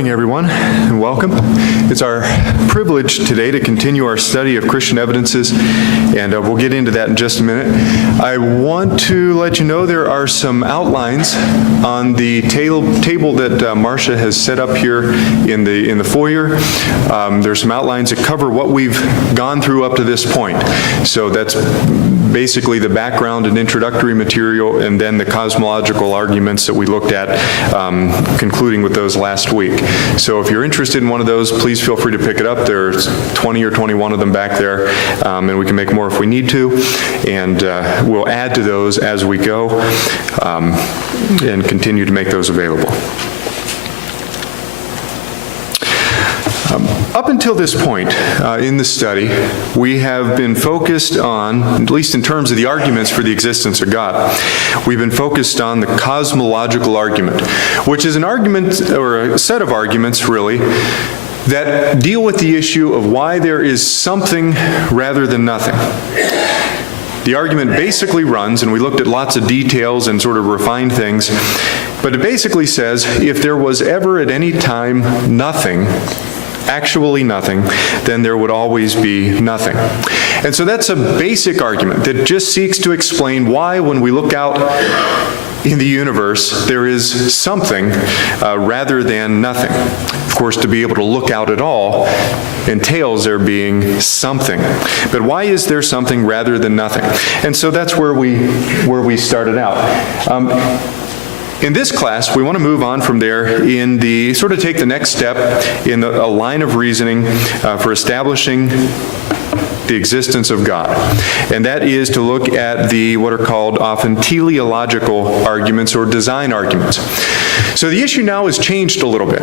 morning, everyone, and welcome. It's our privilege today to continue our study of Christian evidences, and we'll get into that in just a minute. I want to let you know there are some outlines on the table that Marcia has set up here in the foyer. There's some outlines that cover what we've gone through up to this point. So that's basically the background and introductory material, and then the cosmological arguments that we looked at, concluding with those last week. So if you're interested in one of those, please feel free to pick it up. There's 20 or 21 of them back there, and we can make more if we need to, and we'll add to those as we go, and continue to make those available. Up until this point in the study, we have been focused on, at least in terms of the arguments for the existence of God, we've been focused on the cosmological argument, which is an argument, or a set of arguments, really, that deal with the issue of why there is something rather than nothing. The argument basically runs, and we looked at lots of details and sort of refined things, but it basically says, if there was ever at any time nothing, actually nothing, then there would always be nothing. And so that's a basic argument that just seeks to explain why, when we look out in the universe, there is something rather than nothing. Of course, to be able to look out at all entails there being something. But why is there something rather than nothing? And so that's where we started out. In this class, we want to move on from there in the, sort of take the next step in a line of reasoning for establishing the existence of God. And that is to look at what are called often teleological arguments or design arguments. So the issue now has changed a little bit.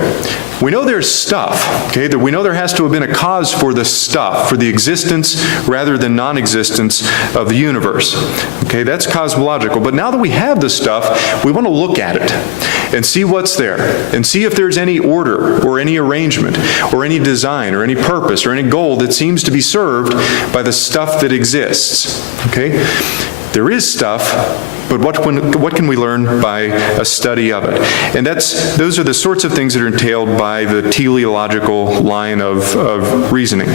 We know there's stuff, okay, that we know there has to have been a cause for the stuff, for the existence rather than non-existence of the universe. Okay, that's cosmological. But now that we have the stuff, we want to look at it and see what's there and see if there's any order or any arrangement or any design or any purpose or any goal that seems to be served by the stuff that exists. Okay? There is stuff, but what can we learn by a study of it? And those are the sorts of things that are entailed by the teleological line of reasoning.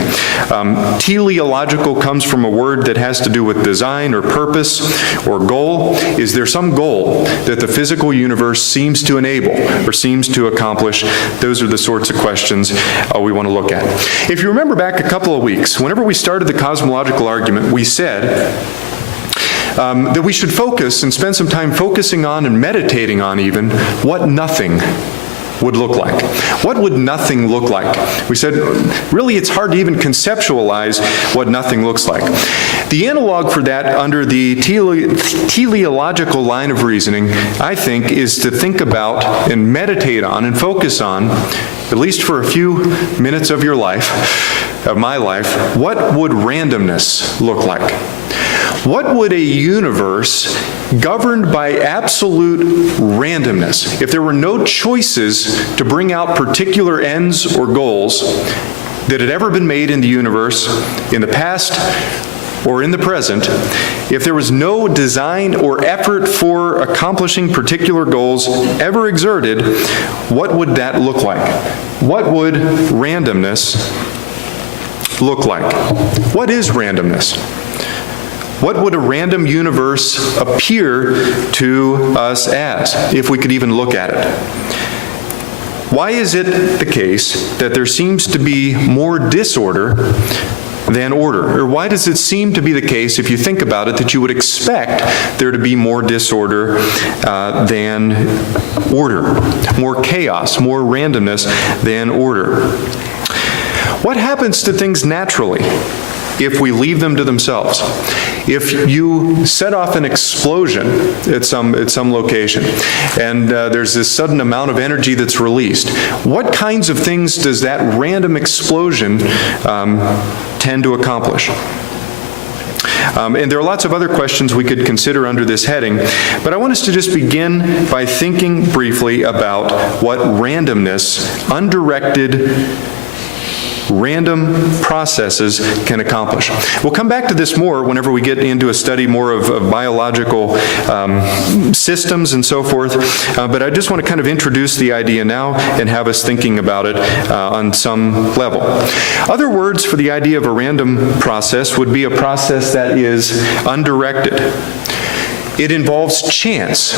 Teleological comes from a word that has to do with design or purpose or goal. Is there some goal that the physical universe seems to enable or seems to accomplish? Those are the sorts of questions we want to look at. If you remember back a couple of weeks, whenever we started the cosmological argument, we said that we should focus and spend some time focusing on and meditating on even what nothing would look like. What would nothing look like? We said, really, it's hard to even conceptualize what nothing looks like. The analog for that under the teleological line of reasoning, I think, is to think about and meditate on and focus on, at least for a few minutes of your life, of my life, what would randomness look like? What would a universe governed by absolute randomness, if there were no choices to bring out particular ends or goals that had ever been made in the universe in the past or in the present, if there was no design or effort for accomplishing particular goals ever exerted, what would that look like? What would randomness look like? What is randomness? What would a random universe appear to us as, if we could even look at it? Why is it the case that there seems to be more disorder than order? Or why does it seem to be the case, if you think about it, that you would expect there to be more disorder than order, more chaos, more randomness than order? What happens to things naturally if we leave them to themselves? If you set off an explosion at some location, and there's this sudden amount of energy that's released, what kinds of things does that random explosion tend to accomplish? And there are lots of other questions we could consider under this heading, but I want us to just begin by thinking briefly about what randomness, undirected random processes can accomplish. We'll come back to this more whenever we get into a study more of biological systems and so forth, but I just want to kind of introduce the idea now and have us thinking about it on some level. Other words for the idea of a random process would be a process that is undirected. It involves chance.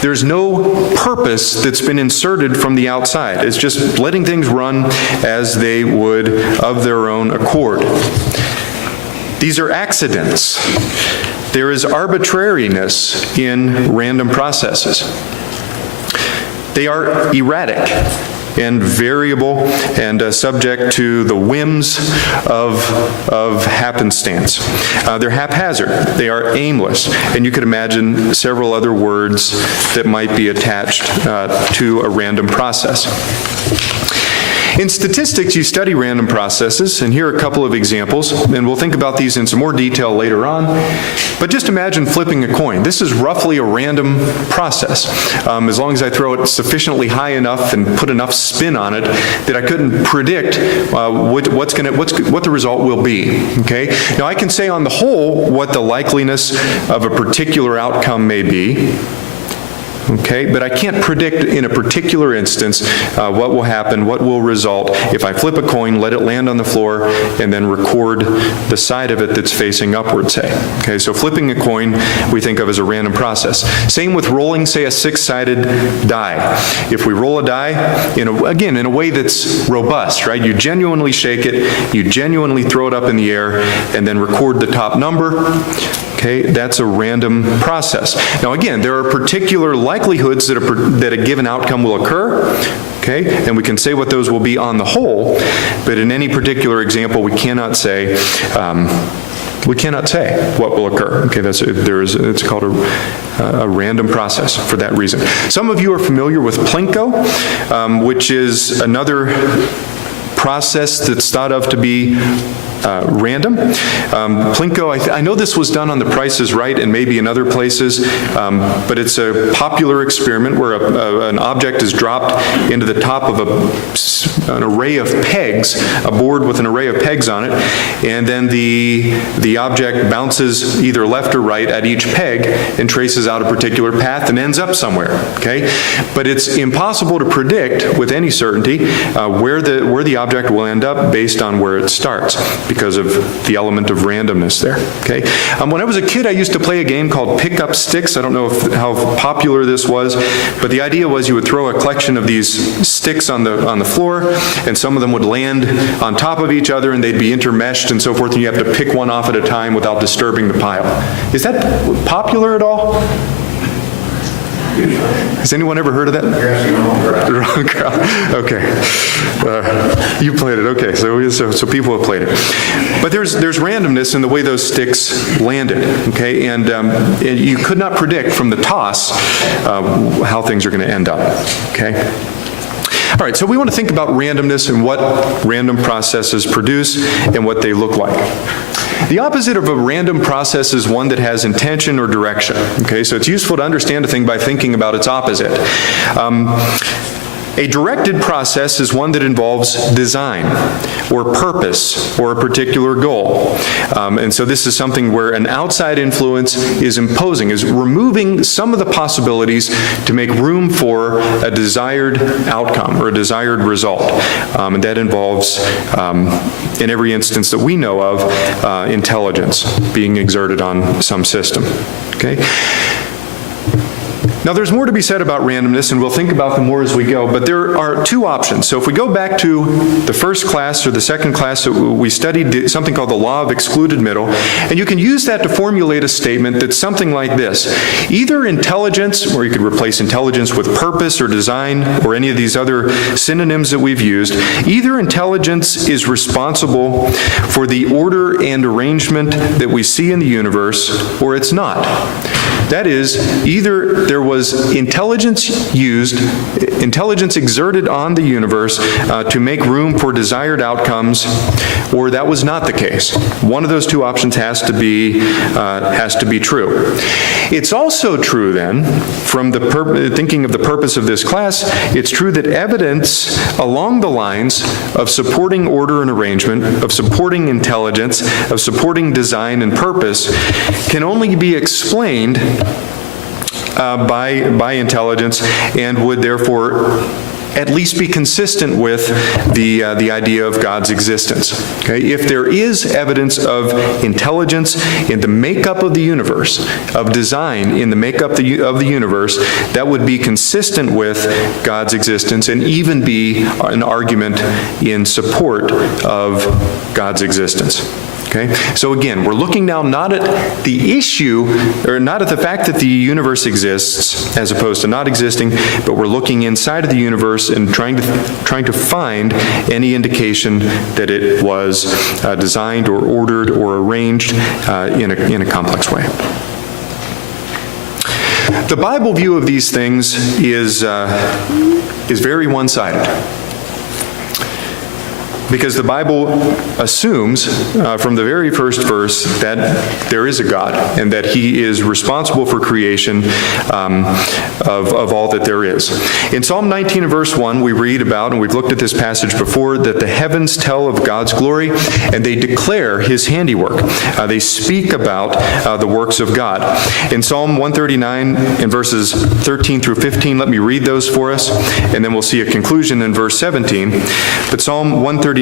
There's no purpose that's been inserted from the outside. It's just letting things run as they would of their own accord. These are accidents. There is arbitrariness in random processes. They are erratic and variable and subject to the whims of happenstance. They're haphazard, they are aimless, and you could imagine several other words that might be attached to a random process. In statistics, you study random processes, and here are a couple of examples, and we'll think about these in some more detail later on. But just imagine flipping a coin. This is roughly a random process, as long as I throw it sufficiently high enough and put enough spin on it that I couldn't predict what the result will be. Okay? Now I can say on the whole what the likeliness of a particular outcome may be. Okay, but I can't predict in a particular instance what will happen, what will result if I flip a coin, let it land on the floor, and then record the side of it that's facing upward, say. Okay, so flipping a coin we think of as a random process. Same with rolling, say, a six-sided die. If we roll a die, again, in a way that's robust, right? You genuinely shake it, you genuinely throw it up in the air, and then record the top number. Okay, that's a random process. Now again, there are particular likelihoods that a given outcome will occur, okay, and we can say what those will be on the whole, but in any particular example we cannot say what will occur. Okay, it's called a random process for that reason. Some of you are familiar with Plinko, which is another process that's thought of to be random. Plinko, I know this was done on The Price is Right and maybe in other places, but it's a popular experiment where an object is dropped into the top of an array of pegs, a board with an array of pegs on it, and then the object bounces either left or right at each peg and traces out a particular path and ends up somewhere. Okay, but it's impossible to predict with any certainty where the object will end up based on where it starts, because of the element of randomness there. Okay. When I was a kid, I used to play a game called Pick Up Sticks. I don't know how popular this was, but the idea was you would throw a collection of these sticks on the floor, and some of them would land on top of each other, and they'd be intermeshed and so forth, and you have to pick one off at a time without disturbing the pile. Is that popular at all? Has anyone ever heard of that? The wrong crowd. Okay. You played it. Okay. So people have played it. But there's randomness in the way those sticks landed. Okay. And you could not predict from the toss how things are going to end up. Okay. All right, so we want to think about randomness and what random processes produce and what they look like. The opposite of a random process is one that has intention or direction. Okay, so it's useful to understand a thing by thinking about its opposite. A directed process is one that involves design or purpose or a particular goal. And so this is something where an outside influence is imposing, is removing some of the possibilities to make room for a desired outcome or a desired result. And that involves, in every instance that we know of, intelligence being exerted on some system. Okay? Now there's more to be said about randomness, and we'll think about them more as we go, but there are two options. So if we go back to the first class or the second class, we studied something called the law of excluded middle, and you can use that to formulate a statement that's something like this. Either intelligence, or you could replace intelligence with purpose or design or any of these other synonyms that we've used, either intelligence is responsible for the order and arrangement that we see in the universe, or it's not. That is, either there was intelligence exerted on the universe to make room for desired outcomes, or that was not the case. One of those two options has to be true. It's also true then, from thinking of the purpose of this class, it's true that evidence along the lines of supporting order and arrangement, of supporting intelligence, of supporting design and purpose, can only be explained by intelligence, and would therefore at least be consistent with the idea of God's existence. Okay? If there is evidence of intelligence in the makeup of the universe, of design in the makeup of the universe, that would be consistent with God's existence and even be an argument in support of God's existence. Okay? So again, we're looking now not at the issue, or not at the fact that the universe exists as opposed to not existing, but we're looking inside of the universe and trying to find any indication that it was designed or ordered or arranged in a complex way. The Bible view of these things is very one-sided, because the Bible assumes from the very first verse that there is a God and that He is responsible for creation of all that there is. In Psalm 19 and verse 1, we read about, and we've looked at this passage before, that the heavens tell of God's glory and they declare His handiwork. They speak about the works of God. In Psalm 139 and verses 13 through 15, let me read those for us, and then we'll see a conclusion in verse 17. But Psalm 139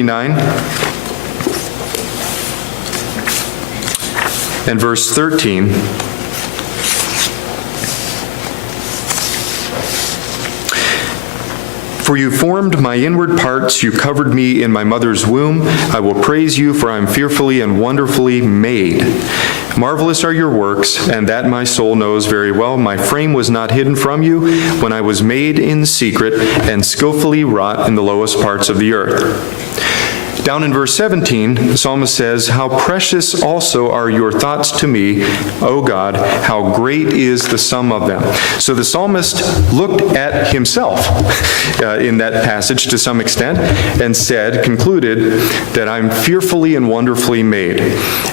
and verse 13, "For you formed my inward parts, you covered me in my mother's womb. I will praise you, for I am fearfully and wonderfully made. Marvelous are your works, and that my soul knows very well. My frame was not hidden from you when I was made in secret and skillfully wrought in the lowest parts of the earth." Down in verse 17, the psalmist says, "How precious also are your thoughts to me, O God, how great is the sum of them." So the psalmist looked at himself in that passage to some extent and concluded that I'm fearfully and wonderfully made.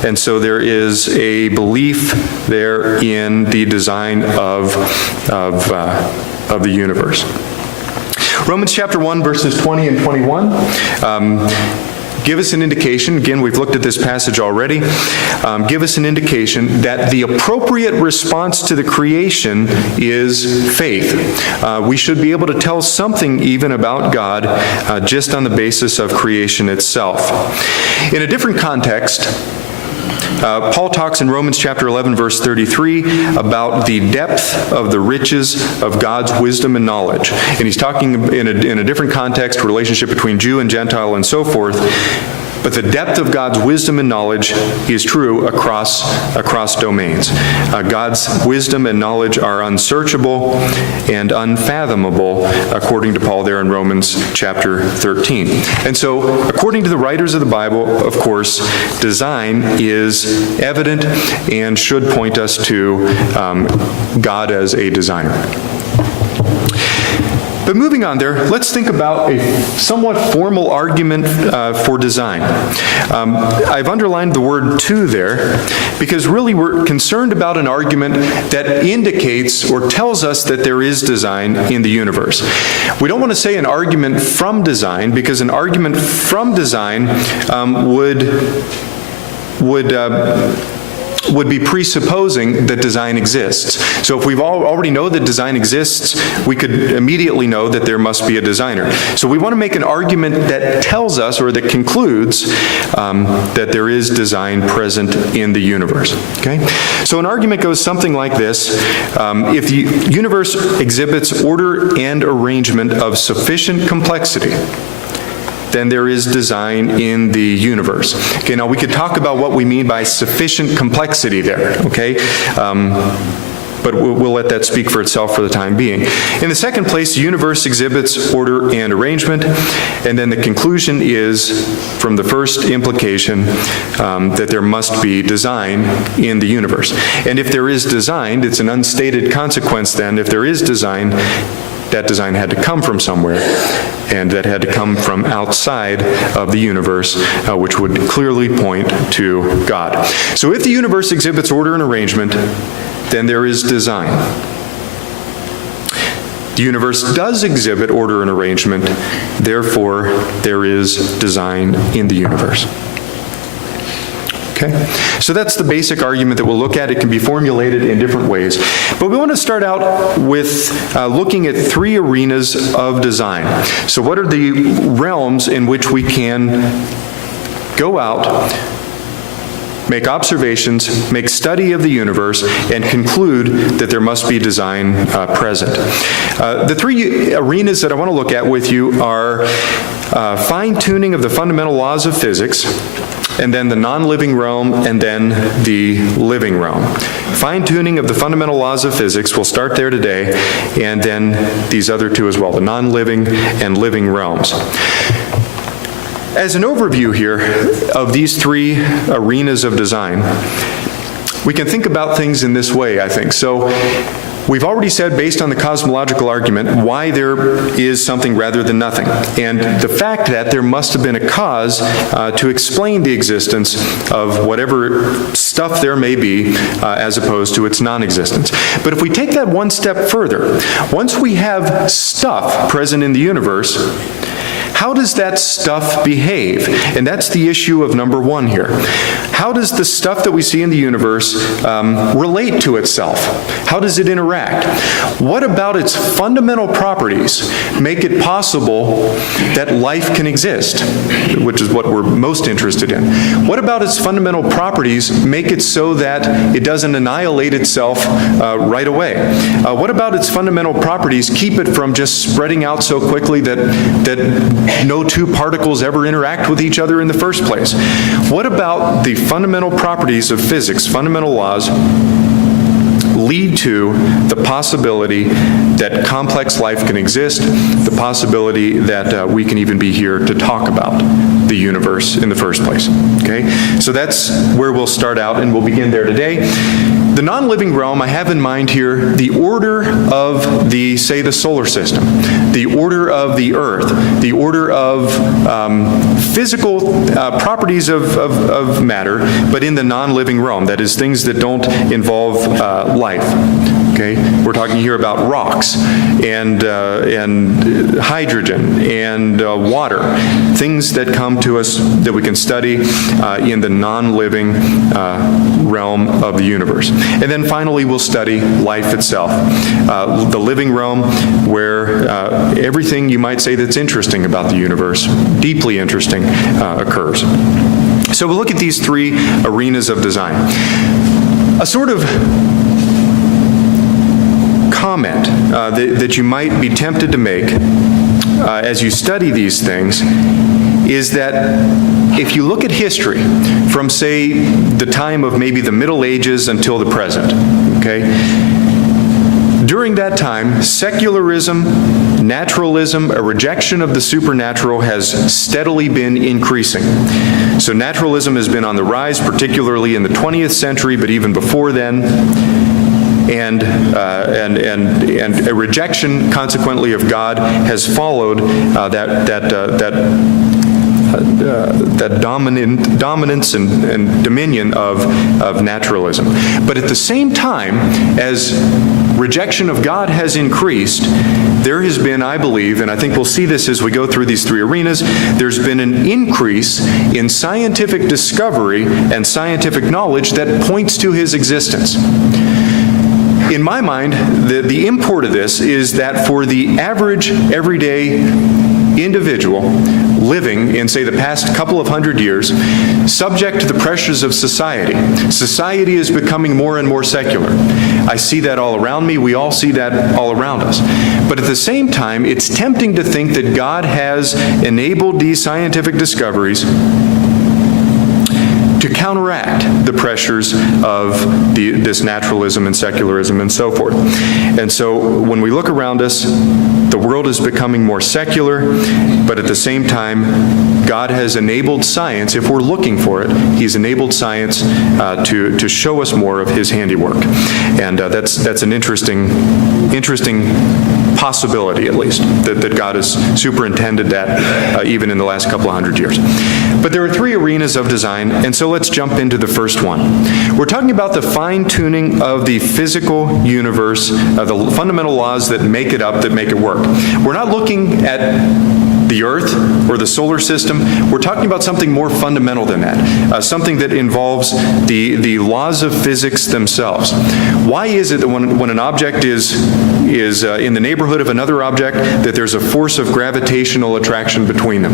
And so there is a belief there in the design of the universe. Romans chapter 1, verses 20 and 21. Give us an indication, again, we've looked at this passage already, give us an indication that the appropriate response to the creation is faith. We should be able to tell something even about God just on the basis of creation itself. In a different context, Paul talks in Romans chapter 11, verse 33 about the depth of the riches of God's wisdom and knowledge. And he's talking in a different context, relationship between Jew and Gentile and so forth. But the depth of God's wisdom and knowledge is true across domains. God's wisdom and knowledge are unsearchable and unfathomable, according to Paul there in Romans chapter 13. And so, according to the writers of the Bible, of course, design is evident and should point us to God as a designer. But moving on there, let's think about a somewhat formal argument for design. I've underlined the word "to" there because really we're concerned about an argument that indicates or tells us that there is design in the universe. We don't want to say an argument from design, because an argument from design would be presupposing that design exists. So if we already know that design exists, we could immediately know that there must be a designer. So we want to make an argument that tells us, or that concludes, that there is design present in the universe. Okay? So an argument goes something like this. If the universe exhibits order and arrangement of sufficient complexity, then there is design in the universe. Okay, now we could talk about what we mean by sufficient complexity there, okay? but we'll let that speak for itself for the time being. In the second place, the universe exhibits order and arrangement, and then the conclusion is, from the first implication, that there must be design in the universe. And if there is design, it's an unstated consequence then, if there is design, that design had to come from somewhere, and that had to come from outside of the universe, which would clearly point to God. So if the universe exhibits order and arrangement, then there is design. The universe does exhibit order and arrangement, therefore there is design in the universe. Okay? So that's the basic argument that we'll look at. It can be formulated in different ways. But we want to start out with looking at three arenas of design. So what are the realms in which we can go out, make observations, make study of the universe, and conclude that there must be design present? The three arenas that I want to look at with you are fine-tuning of the fundamental laws of physics, and then the non-living realm, and then the living realm. Fine-tuning of the fundamental laws of physics, we'll start there today, and then these other two as well, the non-living and living realms. As an overview here of these three arenas of design, we can think about things in this way, I think. So we've already said, based on the cosmological argument, why there is something rather than nothing, and the fact that there must have been a cause to explain the existence of whatever stuff there may be, as opposed to its non-existence. But if we take that one step further, once we have stuff present in the universe, how does that stuff behave? And that's the issue of number one here. How does the stuff that we see in the universe relate to itself? How does it interact? What about its fundamental properties make it possible that life can exist, which is what we're most interested in? What about its fundamental properties make it so that it doesn't annihilate itself right away? What about its fundamental properties keep it from just spreading out so quickly that no two particles ever interact with each other in the first place? What about the fundamental properties of physics, fundamental laws, lead to the possibility that complex life can exist, the possibility that we can even be here to talk about the universe in the first place? Okay, so that's where we'll start out, and we'll begin there today. The non-living realm, I have in mind here the order of the, say, the solar system, the order of the earth, the order of physical properties of matter, but in the non-living realm, that is, things that don't involve life. Okay, we're talking here about rocks and hydrogen and water, things that come to us that we can study in the non-living realm of the universe. And then finally, we'll study life itself, the living realm, where everything you might say that's interesting about the universe, deeply interesting, occurs. So we'll look at these three arenas of design. A sort of comment that you might be tempted to make as you study these things is that if you look at history from, say, the time of maybe the Middle Ages until the present, okay, during that time, secularism, naturalism, a rejection of the supernatural has steadily been increasing. So naturalism has been on the rise, particularly in the 20th century, but even before then. And a rejection, consequently, of God has followed that dominance and dominion of naturalism. But at the same time, as rejection of God has increased, there has been, I believe, and I think we'll see this as we go through these three arenas, there's been an increase in scientific discovery and scientific knowledge that points to his existence. In my mind, the import of this is that for the average, everyday individual living in, say, the past couple of hundred years, subject to the pressures of society, society is becoming more and more secular. I see that all around me. We all see that all around us. But at the same time, it's tempting to think that God has enabled these scientific discoveries to counteract the pressures of this naturalism and secularism and so forth. And so when we look around us, the world is becoming more secular, but at the same time, God has enabled science, if we're looking for it, He's enabled science to show us more of His handiwork. And that's an interesting possibility, at least, that God has superintended that even in the last couple of hundred years. But there are three arenas of design, and so let's jump into the first one. We're talking about the fine-tuning of the physical universe, the fundamental laws that make it up, that make it work. We're not looking at the Earth or the solar system. We're talking about something more fundamental than that, something that involves the laws of physics themselves. Why is it that when an object is in the neighborhood of another object, that there's a force of gravitational attraction between them?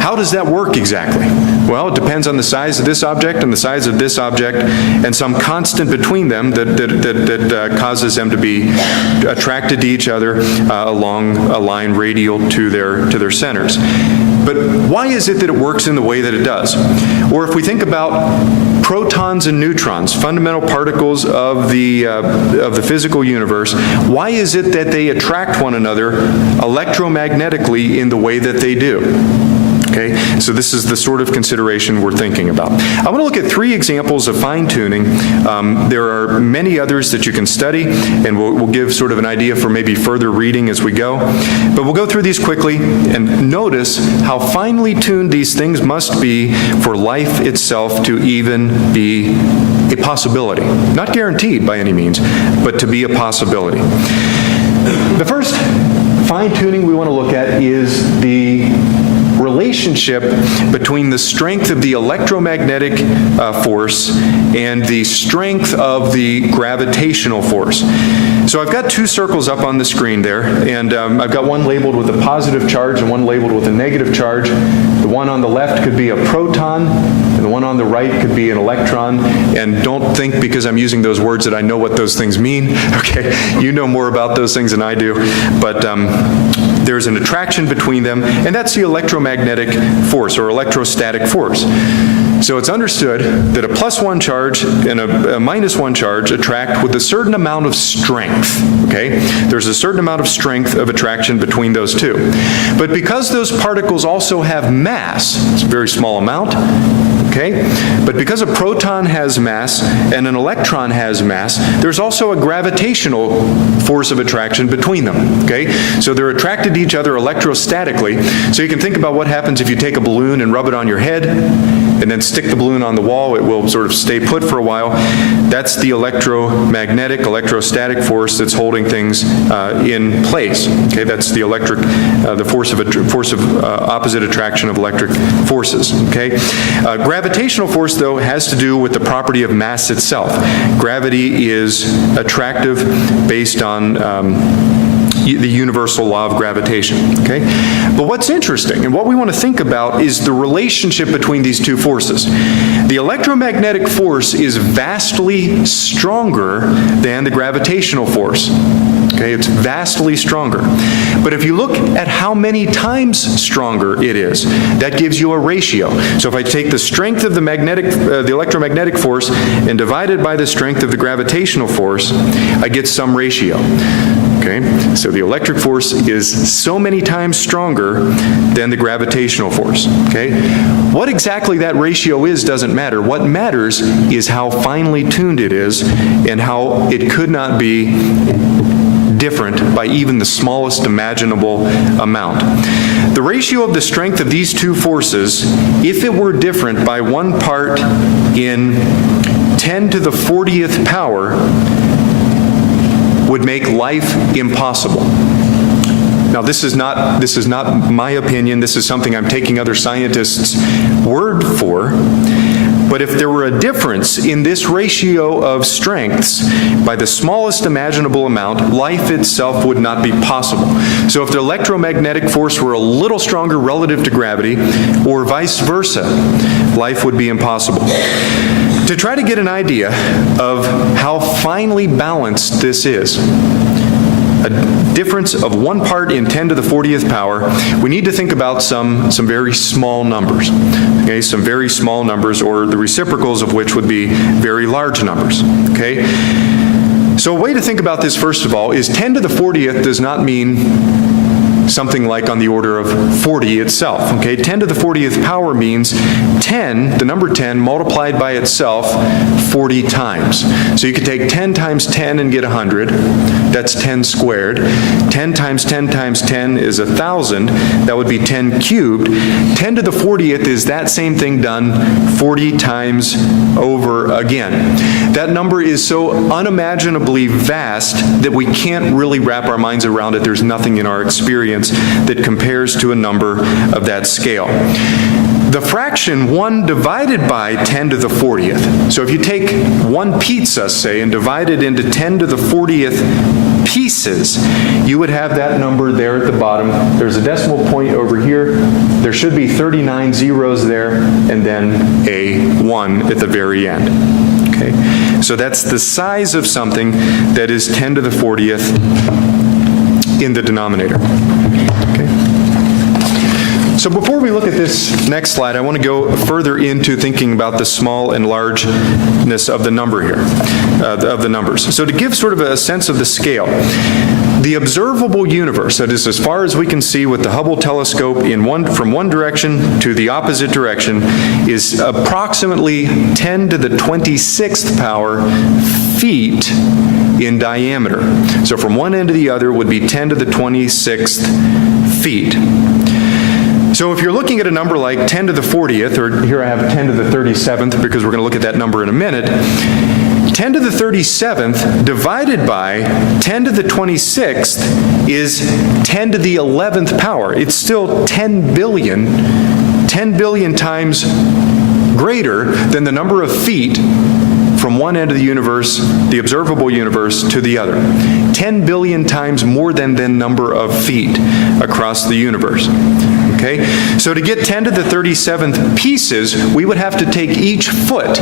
How does that work exactly? Well, it depends on the size of this object and the size of this object, and some constant between them that causes them to be attracted to each other along a line radial to their centers. But why is it that it works in the way that it does? Or if we think about protons and neutrons, fundamental particles of the physical universe, why is it that they attract one another electromagnetically in the way that they do? Okay, so this is the sort of consideration we're thinking about. I want to look at three examples of fine-tuning. There are many others that you can study, and we'll give sort of an idea for maybe further reading as we go. But we'll go through these quickly and notice how finely tuned these things must be for life itself to even be a possibility. Not guaranteed by any means, but to be a possibility. The first fine-tuning we want to look at is the relationship between the strength of the electromagnetic force and the strength of the gravitational force. So I've got two circles up on the screen there, and I've got one labeled with a positive charge and one labeled with a negative charge. The one on the left could be a proton, and the one on the right could be an electron. And don't think because I'm using those words that I know what those things mean. Okay, you know more about those things than I do. But there's an attraction between them, and that's the electromagnetic force or electrostatic force. So it's understood that a +1 charge and a -1 charge attract with a certain amount of strength, okay? There's a certain amount of strength of attraction between those two. But because those particles also have mass, it's a very small amount, okay? But because a proton has mass and an electron has mass, there's also a gravitational force of attraction between them, okay? So they're attracted to each other electrostatically. So you can think about what happens if you take a balloon and rub it on your head and then stick the balloon on the wall. It will sort of stay put for a while. That's the electromagnetic, electrostatic force that's holding things in place. Okay, that's the electric, the force of opposite attraction of electric forces. Okay, gravitational force though has to do with the property of mass itself. Gravity is attractive based on the universal law of gravitation, okay? But what's interesting, and what we want to think about, is the relationship between these two forces. The electromagnetic force is vastly stronger than the gravitational force. Okay, it's vastly stronger. But if you look at how many times stronger it is, that gives you a ratio. So if I take the strength of the electromagnetic force and divide it by the strength of the gravitational force, I get some ratio. Okay, so the electric force is so many times stronger than the gravitational force. Okay, what exactly that ratio is doesn't matter. What matters is how finely tuned it is and how it could not be different by even the smallest imaginable amount. The ratio of the strength of these two forces, if it were different by 1 part in 10 to the 40th power, would make life impossible. Now, this is not my opinion. This is something I'm taking other scientists' word for. But if there were a difference in this ratio of strengths by the smallest imaginable amount, life itself would not be possible. So if the electromagnetic force were a little stronger relative to gravity, or vice versa, life would be impossible. To try to get an idea of how finely balanced this is, a difference of 1 part in 10 to the 40th power, we need to think about some very small numbers. Okay, some very small numbers, or the reciprocals of which would be very large numbers. Okay? So a way to think about this, first of all, is 10 to the 40th does not mean something like on the order of 40 itself. Okay, 10 to the 40th power means 10, the number 10, multiplied by itself 40 times. So you could take 10 times 10 and get 100. That's 10 squared. 10 times 10 times 10 is 1,000. That would be 10 cubed. 10 to the 40th is that same thing done 40 times over again. That number is so unimaginably vast that we can't really wrap our minds around it. There's nothing in our experience that compares to a number of that scale. The fraction 1 divided by 10 to the 40th. So if you take one pizza, say, and divide it into 10 to the 40th pieces, you would have that number there at the bottom. There's a decimal point over here. There should be 39 zeros there, and then a 1 at the very end. Okay? So that's the size of something that is 10 to the 40th in the denominator. Okay. So before we look at this next slide, I want to go further into thinking about the small and largeness of the number here, of the numbers. So to give sort of a sense of the scale, the observable universe, that is as far as we can see with the Hubble telescope from one direction to the opposite direction, is approximately 10 to the 26th power feet in diameter. So from one end to the other would be 10 to the 26th feet. So if you're looking at a number like 10 to the 40th, or here I have 10 to the 37th because we're going to look at that number in a minute, 10 to the 37th divided by 10 to the 26th is 10 to the 11th power. It's still 10 billion times greater than the number of feet from one end of the universe, the observable universe, to the other. 10 billion times more than the number of feet across the universe. Okay? So to get 10 to the 37th pieces, we would have to take each foot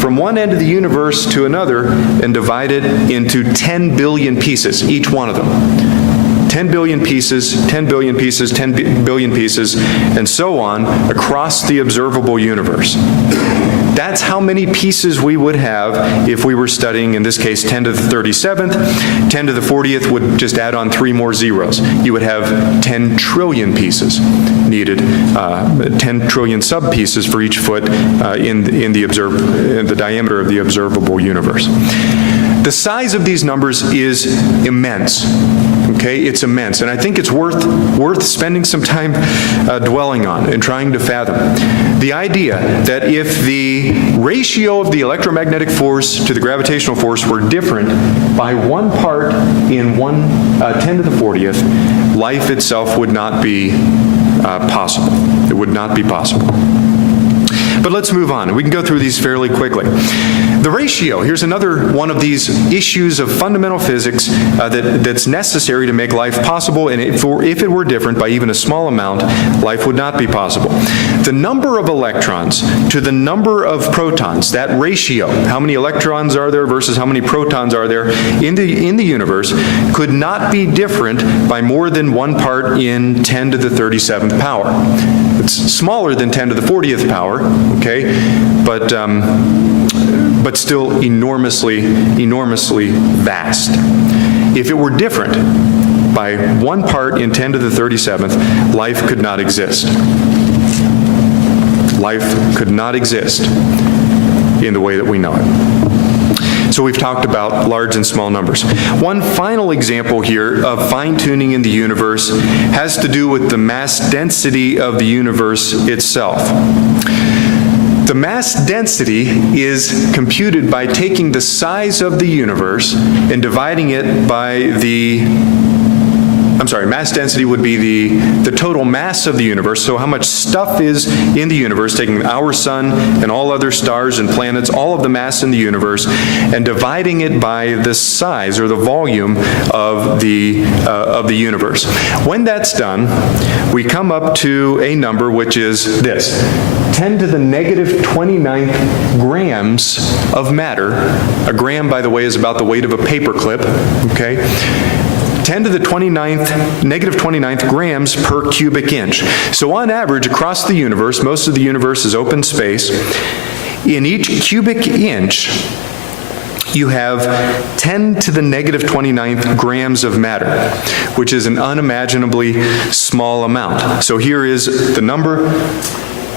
from one end of the universe to another and divide it into 10 billion pieces, each one of them. 10 billion pieces, 10 billion pieces, 10 billion pieces, and so on across the observable universe. That's how many pieces we would have if we were studying, in this case, 10 to the 37th. 10 to the 40th would just add on 3 more zeros. You would have 10 trillion pieces needed, 10 trillion sub-pieces for each foot in the diameter of the observable universe. The size of these numbers is immense. Okay, it's immense, and I think it's worth spending some time dwelling on and trying to fathom. The idea that if the ratio of the electromagnetic force to the gravitational force were different by 1 part in 10 to the 40th, life itself would not be possible. It would not be possible. But let's move on, and we can go through these fairly quickly. The ratio, here's another one of these issues of fundamental physics that's necessary to make life possible, and if it were different by even a small amount, life would not be possible. The number of electrons to the number of protons, that ratio, how many electrons are there versus how many protons are there in the universe, could not be different by more than 1 part in 10 to the 37th power. It's smaller than 10 to the 40th power, okay, but still enormously vast. If it were different by 1 part in 10 to the 37th, life could not exist. Life could not exist in the way that we know it. So we've talked about large and small numbers. One final example here of fine-tuning in the universe has to do with the mass density of the universe itself. The mass density is computed by taking the size of the universe and dividing it by mass density would be the total mass of the universe, so how much stuff is in the universe, taking our sun and all other stars and planets, all of the mass in the universe, and dividing it by the size or the volume of the universe. When that's done, we come up to a number which is this: 10 to the negative 29th grams of matter. A gram, by the way, is about the weight of a paper clip, okay? 10 to the 29th, negative 29th grams per cubic inch. So on average, across the universe, most of the universe is open space. In each cubic inch, you have 10 to the negative 29th grams of matter, which is an unimaginably small amount. So here is the number,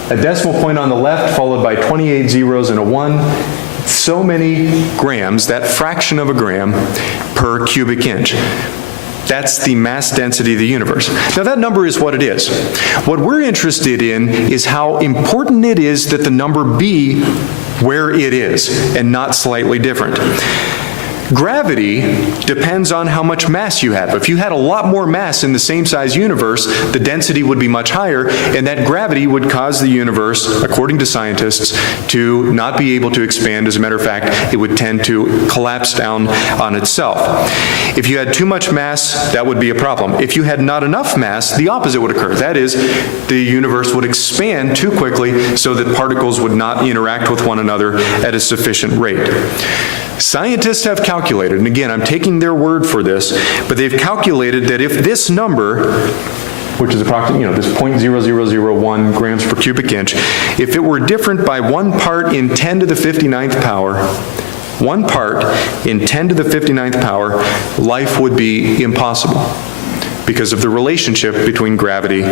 a decimal point on the left, followed by 28 zeros and a 1. So many grams, that fraction of a gram per cubic inch. That's the mass density of the universe. Now that number is what it is. What we're interested in is how important it is that the number be where it is and not slightly different. Gravity depends on how much mass you have. If you had a lot more mass in the same size universe, the density would be much higher, and that gravity would cause the universe, according to scientists, to not be able to expand. As a matter of fact, it would tend to collapse down on itself. If you had too much mass, that would be a problem. If you had not enough mass, the opposite would occur. That is, the universe would expand too quickly so that particles would not interact with one another at a sufficient rate. Scientists have calculated, and again, I'm taking their word for this, but they've calculated that if this number, which is approximately, this 0.0001 grams per cubic inch, if it were different by 1 part in 10 to the 59th power, 1 part in 10 to the 59th power, life would be impossible because of the relationship between gravity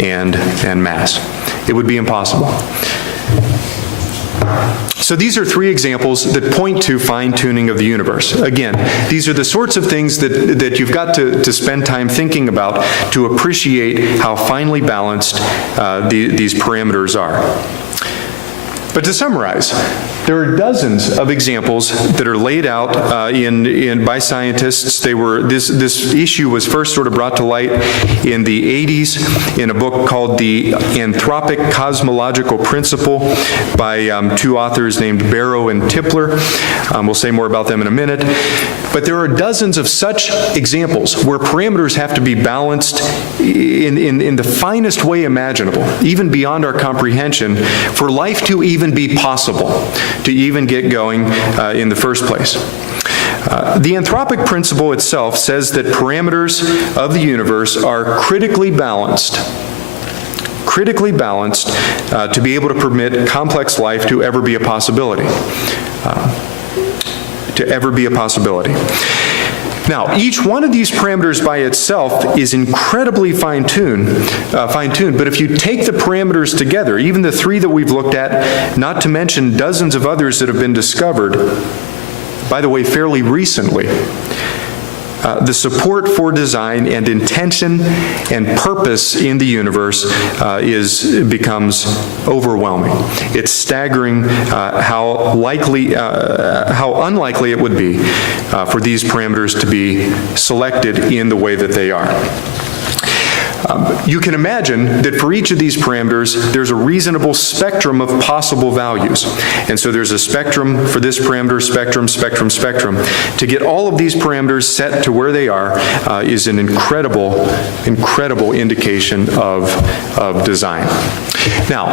and mass. It would be impossible. So these are 3 examples that point to fine-tuning of the universe. Again, these are the sorts of things that you've got to spend time thinking about to appreciate how finely balanced these parameters are. But to summarize, there are dozens of examples that are laid out by scientists. This issue was first sort of brought to light in the 80s in a book called The Anthropic Cosmological Principle by 2 authors named Barrow and Tipler. We'll say more about them in a minute. But there are dozens of such examples where parameters have to be balanced in the finest way imaginable, even beyond our comprehension, for life to even be possible, to even get going in the first place. The anthropic principle itself says that parameters of the universe are critically balanced to be able to permit complex life to ever be a possibility. Now, each one of these parameters by itself is incredibly fine-tuned, but if you take the parameters together, even the 3 that we've looked at, not to mention dozens of others that have been discovered, by the way, fairly recently, the support for design and intention and purpose in the universe becomes overwhelming. It's staggering how unlikely it would be for these parameters to be selected in the way that they are. You can imagine that for each of these parameters, there's a reasonable spectrum of possible values. And so there's a spectrum for this parameter, spectrum. To get all of these parameters set to where they are is an incredible indication of design. Now,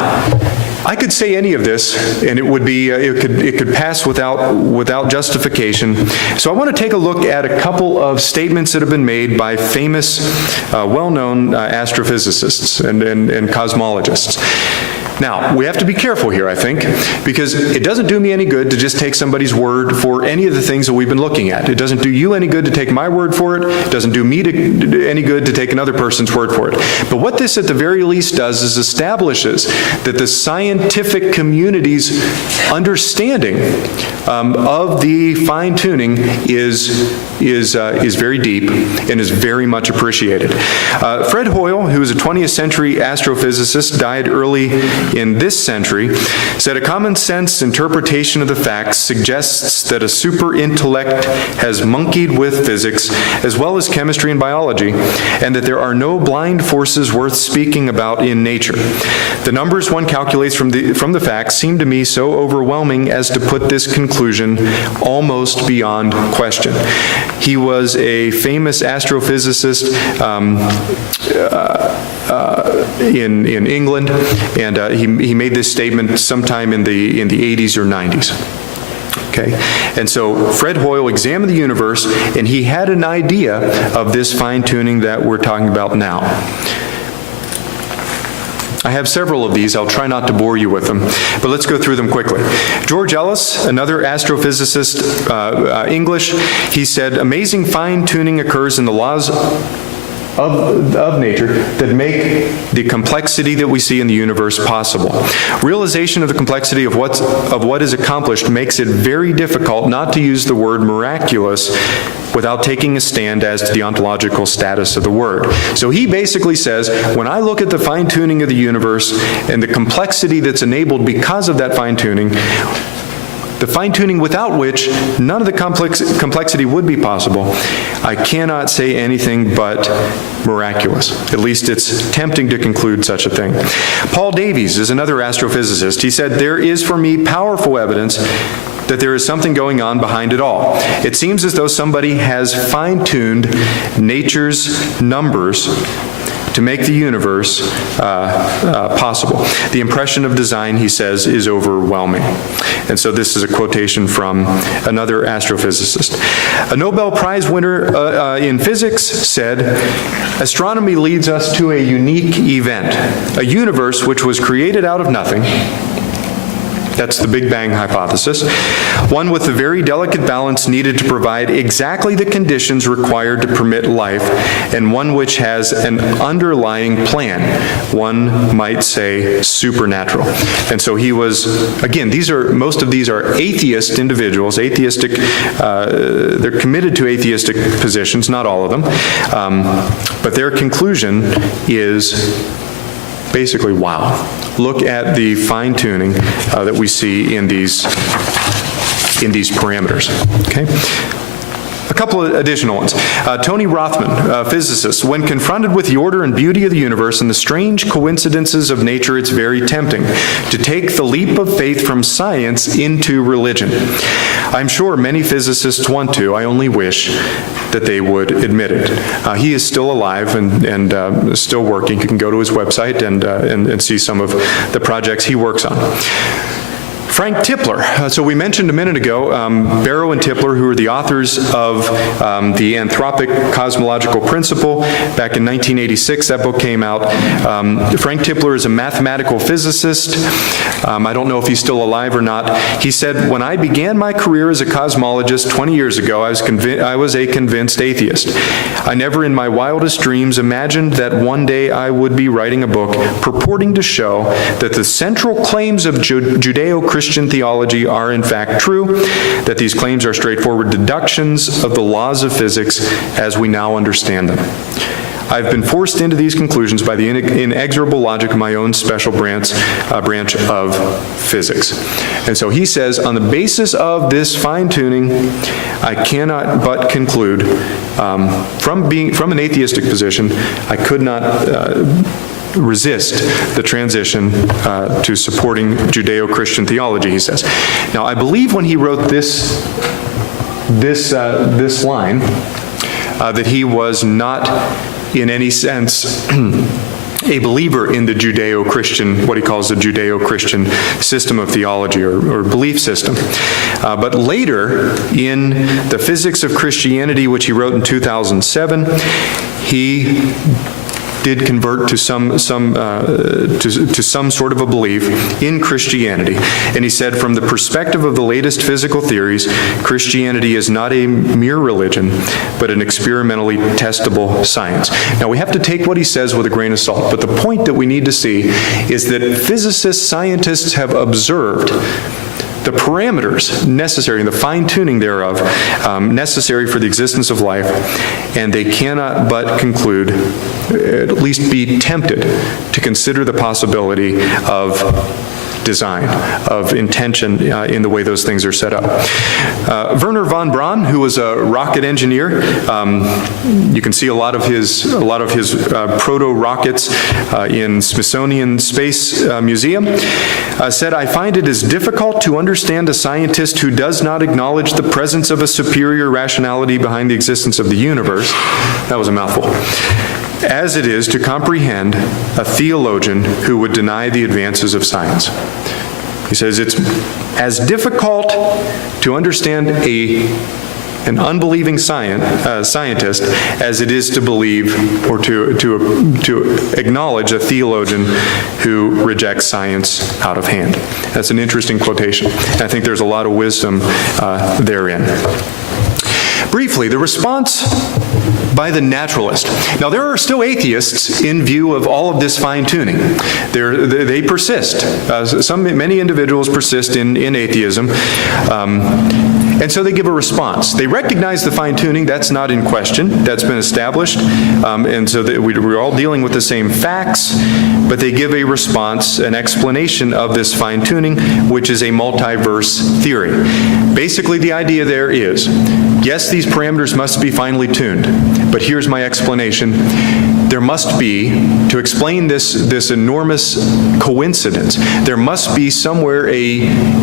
I could say any of this, and it could pass without justification. So I want to take a look at a couple of statements that have been made by famous, well-known astrophysicists and cosmologists. Now, we have to be careful here, I think, because it doesn't do me any good to just take somebody's word for any of the things that we've been looking at. It doesn't do you any good to take my word for it. It doesn't do me any good to take another person's word for it. But what this at the very least does is establishes that the scientific community's understanding of the fine-tuning is very deep and is very much appreciated. Fred Hoyle, who was a 20th century astrophysicist, died early in this century, said a common sense interpretation of the facts suggests that a super intellect has monkeyed with physics as well as chemistry and biology, and that there are no blind forces worth speaking about in nature. The numbers one calculates from the facts seem to me so overwhelming as to put this conclusion almost beyond question. He was a famous astrophysicist in England, and he made this statement sometime in the 80s or 90s. Okay? And so Fred Hoyle examined the universe, and he had an idea of this fine-tuning that we're talking about now. I have several of these. I'll try not to bore you with them, but let's go through them quickly. George Ellis, another astrophysicist, English, he said, amazing fine-tuning occurs in the laws of nature that make the complexity that we see in the universe possible. Realization of the complexity of what is accomplished makes it very difficult not to use the word miraculous without taking a stand as to the ontological status of the word. So he basically says, when I look at the fine-tuning of the universe and the complexity that's enabled because of that fine-tuning, the fine-tuning without which none of the complexity would be possible, I cannot say anything but miraculous. At least it's tempting to conclude such a thing. Paul Davies is another astrophysicist. He said, there is for me powerful evidence that there is something going on behind it all. It seems as though somebody has fine-tuned nature's numbers to make the universe possible. The impression of design, he says, is overwhelming. And so this is a quotation from another astrophysicist. A Nobel Prize winner in physics said, astronomy leads us to a unique event, a universe which was created out of nothing. That's the Big Bang hypothesis. One with the very delicate balance needed to provide exactly the conditions required to permit life, and one which has an underlying plan. One might say supernatural. And so he was, again, most of these are atheist individuals, atheistic, they're committed to atheistic positions, not all of them. But their conclusion is basically, wow. Look at the fine-tuning that we see in these parameters. Okay? A couple of additional ones. Tony Rothman, a physicist, when confronted with the order and beauty of the universe and the strange coincidences of nature, it's very tempting to take the leap of faith from science into religion. I'm sure many physicists want to. I only wish that they would admit it. He is still alive and still working. You can go to his website and see some of the projects he works on. Frank Tipler. So we mentioned a minute ago Barrow and Tipler, who are the authors of the Anthropic Cosmological Principle. Back in 1986, that book came out. Frank Tipler is a mathematical physicist. I don't know if he's still alive or not. He said, when I began my career as a cosmologist 20 years ago, I was a convinced atheist. I never in my wildest dreams imagined that one day I would be writing a book purporting to show that the central claims of Judeo-Christian theology are in fact true, that these claims are straightforward deductions of the laws of physics as we now understand them. I've been forced into these conclusions by the inexorable logic of my own special branch of physics. And so he says, on the basis of this fine-tuning, I cannot but conclude, from an atheistic position, I could not resist the transition to supporting Judeo-Christian theology, he says. Now, I believe when he wrote this line, that he was not in any sense a believer in the Judeo-Christian, what he calls the Judeo-Christian system of theology or belief system. But later, in The Physics of Christianity, which he wrote in 2007, he did convert to some sort of a belief in Christianity. And he said, from the perspective of the latest physical theories, Christianity is not a mere religion, but an experimentally testable science. Now, we have to take what he says with a grain of salt, but the point that we need to see is that physicists, scientists have observed the parameters necessary, and the fine-tuning thereof, necessary for the existence of life, and they cannot but conclude, at least be tempted, to consider the possibility of design, of intention in the way those things are set up. Wernher von Braun, who was a rocket engineer, you can see a lot of his proto-rockets in Smithsonian Space Museum, said, I find it is difficult to understand a scientist who does not acknowledge the presence of a superior rationality behind the existence of the universe. That was a mouthful. As it is to comprehend a theologian who would deny the advances of science. He says it's as difficult to understand an unbelieving scientist as it is to believe or to acknowledge a theologian who rejects science out of hand. That's an interesting quotation. I think there's a lot of wisdom therein. Briefly, the response by the naturalist. Now, there are still atheists in view of all of this fine-tuning. They persist. Many individuals persist in atheism. And so they give a response. They recognize the fine-tuning. That's not in question. That's been established. And so we're all dealing with the same facts, but they give a response, an explanation of this fine-tuning, which is a multiverse theory. Basically, the idea there is, yes, these parameters must be finely tuned, but here's my explanation. There must be, to explain this enormous coincidence, there must be somewhere a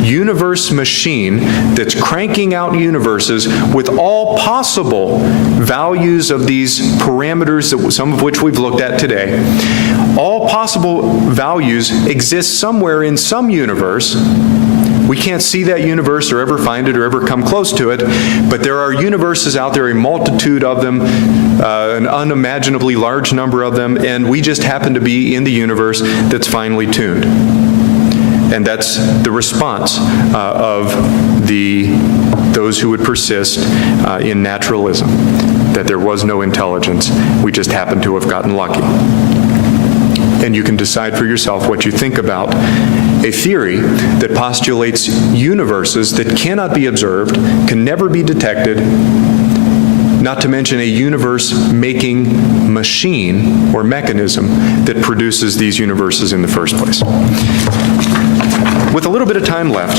universe machine that's cranking out universes with all possible values of these parameters, some of which we've looked at today. All possible values exist somewhere in some universe. We can't see that universe or ever find it or ever come close to it, but there are universes out there, a multitude of them, an unimaginably large number of them, and we just happen to be in the universe that's finely tuned. And that's the response of those who would persist in naturalism, that there was no intelligence, we just happen to have gotten lucky. And you can decide for yourself what you think about a theory that postulates universes that cannot be observed, can never be detected, not to mention a universe-making machine or mechanism that produces these universes in the first place. With a little bit of time left,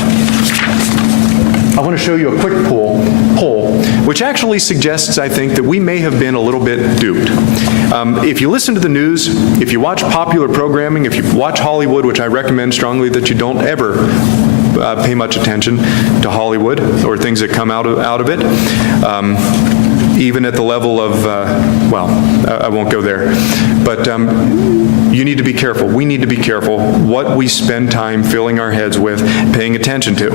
I want to show you a quick poll, which actually suggests, I think, that we may have been a little bit duped. If you listen to the news, if you watch popular programming, if you watch Hollywood, which I recommend strongly that you don't ever pay much attention to Hollywood or things that come out of it, even at the level of, I won't go there, but you need to be careful. We need to be careful what we spend time filling our heads with, paying attention to.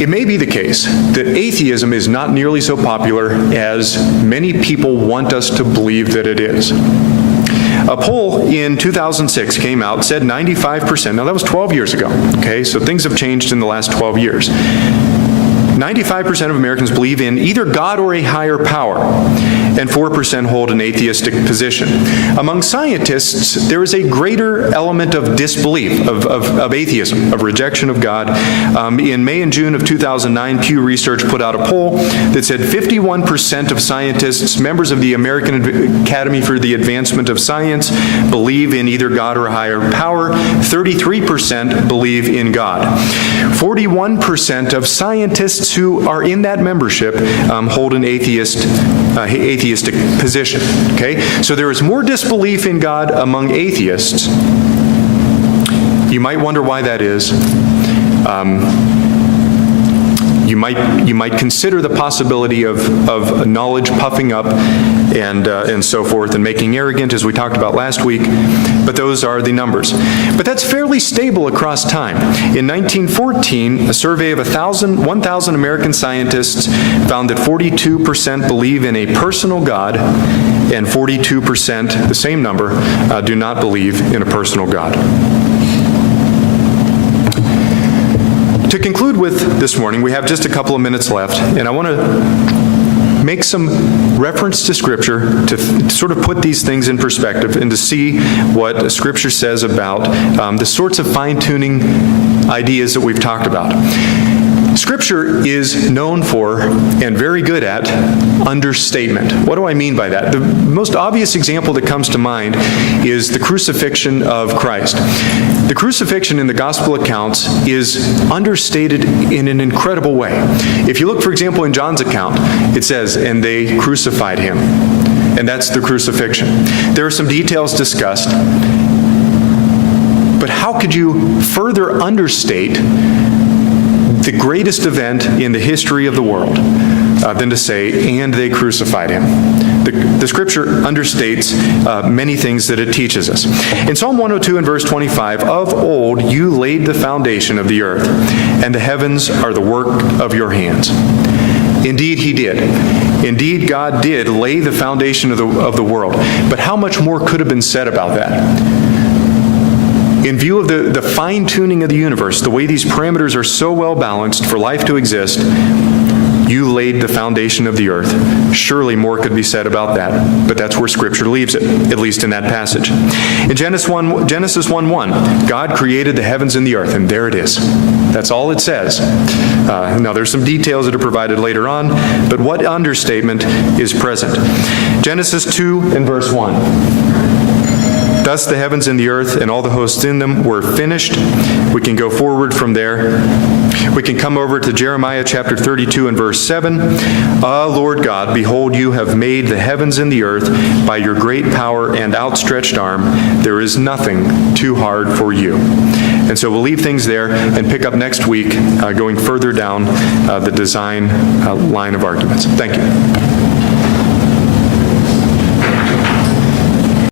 It may be the case that atheism is not nearly so popular as many people want us to believe that it is. A poll in 2006 came out, said 95%, now that was 12 years ago, okay, so things have changed in the last 12 years. 95% of Americans believe in either God or a higher power, and 4% hold an atheistic position. Among scientists, there is a greater element of disbelief, of atheism, of rejection of God. In May and June of 2009, Pew Research put out a poll that said 51% of scientists, members of the American Academy for the Advancement of Science, believe in either God or a higher power. 33% believe in God. 41% of scientists who are in that membership hold an atheistic position. Okay, so there is more disbelief in God among atheists. You might wonder why that is. You might consider the possibility of knowledge puffing up and so forth and making arrogant, as we talked about last week, but those are the numbers. But that's fairly stable across time. In 1914, a survey of 1,000 American scientists found that 42% believe in a personal God and 42%, the same number, do not believe in a personal God. To conclude with this morning, we have just a couple of minutes left, and I want to make some reference to Scripture to sort of put these things in perspective and to see what Scripture says about the sorts of fine-tuning ideas that we've talked about. Scripture is known for and very good at understatement. What do I mean by that? The most obvious example that comes to mind is the crucifixion of Christ. The crucifixion in the gospel accounts is understated in an incredible way. If you look, for example, in John's account, it says, "And they crucified him." And that's the crucifixion. There are some details discussed, but how could you further understate the greatest event in the history of the world? than to say, and they crucified him. The scripture understates many things that it teaches us. In Psalm 102 and verse 25, of old you laid the foundation of the earth, and the heavens are the work of your hands. Indeed, he did. Indeed, God did lay the foundation of the world. But how much more could have been said about that? In view of the fine-tuning of the universe, the way these parameters are so well balanced for life to exist, you laid the foundation of the earth. Surely more could be said about that, but that's where Scripture leaves it, at least in that passage. In Genesis 1:1, God created the heavens and the earth, and there it is. That's all it says. Now, there's some details that are provided later on, but what understatement is present? Genesis 2 and verse 1. Thus the heavens and the earth and all the hosts in them were finished. We can go forward from there. We can come over to Jeremiah chapter 32 and verse 7. Ah, Lord God, behold, you have made the heavens and the earth by your great power and outstretched arm. There is nothing too hard for you. And so we'll leave things there and pick up next week, going further down the design line of arguments. Thank you.